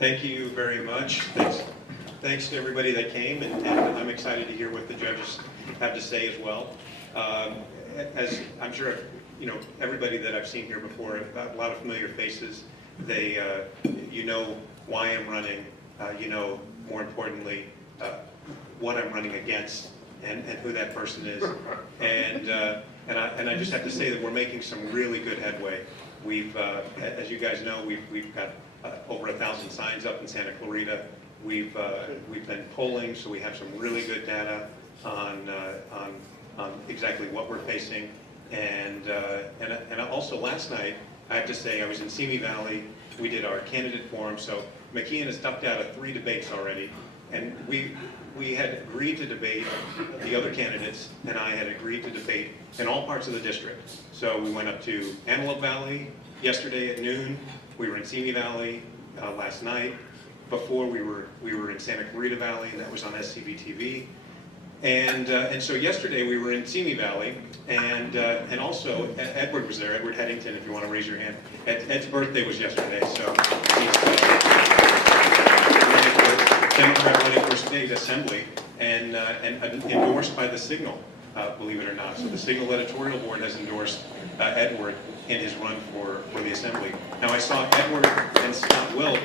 Thank you very much. Thanks to everybody that came, and I'm excited to hear what the judges have to say as well. As I'm sure everybody that I've seen here before, a lot of familiar faces. They, you know why I'm running. More importantly, what I'm running against, and who that person is. And I just have to say that we're making some really good headway. We've, as you guys know, we've got over 1,000 signs up in Santa Clarita. We've been polling, so we have some really good data on exactly what we're facing. And also last night, I have to say, I was in Simi Valley. We did our candidate forum. So McKeon has ducked out of 3 debates already, and we had agreed to debate the other candidates, and I had agreed to debate in all parts of the district. So we went up to Antelope Valley yesterday at noon. We were in Simi Valley last night. Before we were in Santa Clarita Valley, and that was on SCV TV. And so yesterday we were in Simi Valley, and also Edward was there. Edward Headington, if you want to raise your hand. Ed's birthday was yesterday, so he's Democrat running for state assembly, and endorsed by the Signal, believe it or not. So the Signal editorial board has endorsed Edward in his run for the assembly. Now I saw Edward and Scott Wilk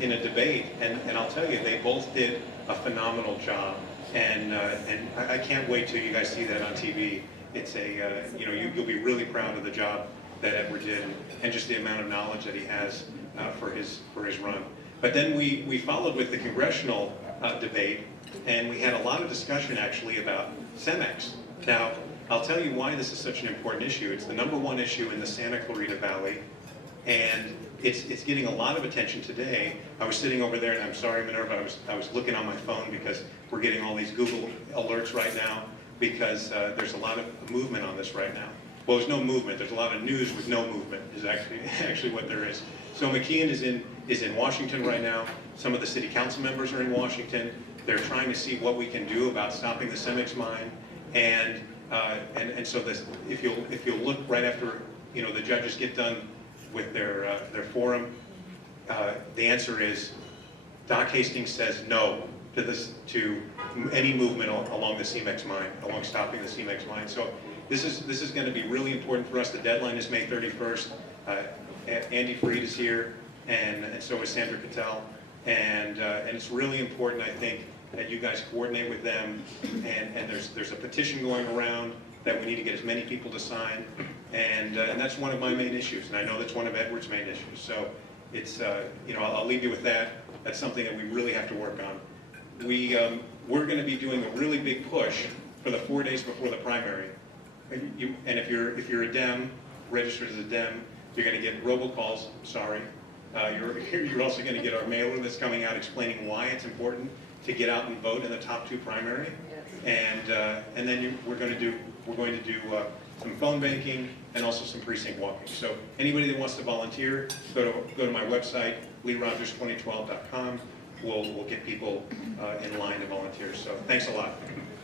in a debate, and I'll tell you, they both did a phenomenal job. And I can't wait till you guys see that on TV. It's you'll be really proud of the job that Edward did, and just the amount of knowledge that he has for his run. But then we followed with the Congressional debate, and we had a lot of discussion actually about CEMEX. Now, I'll tell you why this is such an important issue. It's the #1 issue in the Santa Clarita Valley, and it's getting a lot of attention today. I was sitting over there, and I'm sorry, Minerva, I was looking on my phone because we're getting all these Google alerts right now because there's a lot of movement on this right now. Well, there's no movement. There's a lot of news with no movement is actually what there is. So McKeon is in Washington right now. Some of the city council members are in Washington. They're trying to see what we can do about stopping the CEMEX mine, and so this, if you'll look right after the judges get done with their forum, the answer is Doc Hastings says no to any movement along the CEMEX mine, along stopping the CEMEX mine. So this is going to be really important for us. The deadline is May 31st. Andy Freed is here, and so is Sandra Cattell, and it's really important, I think, that you guys coordinate with them. And there's a petition going around that we need to get as many people to sign, and that's one of my main issues, and I know that's one of Edward's main issues. So it's I'll leave you with that. That's something that we really have to work on. We're going to be doing a really big push for the 4 days before the primary, and if you're a Dem, registered as a Dem, you're going to get robocalls. Sorry, you're also going to get our mailer that's coming out explaining why it's important to get out and vote in the top 2 primary, and then we're going to do some phone banking and also some precinct walking. So anybody that wants to volunteer, go to my website, leerogers2012.com. We'll get people in line to volunteer. So thanks a lot.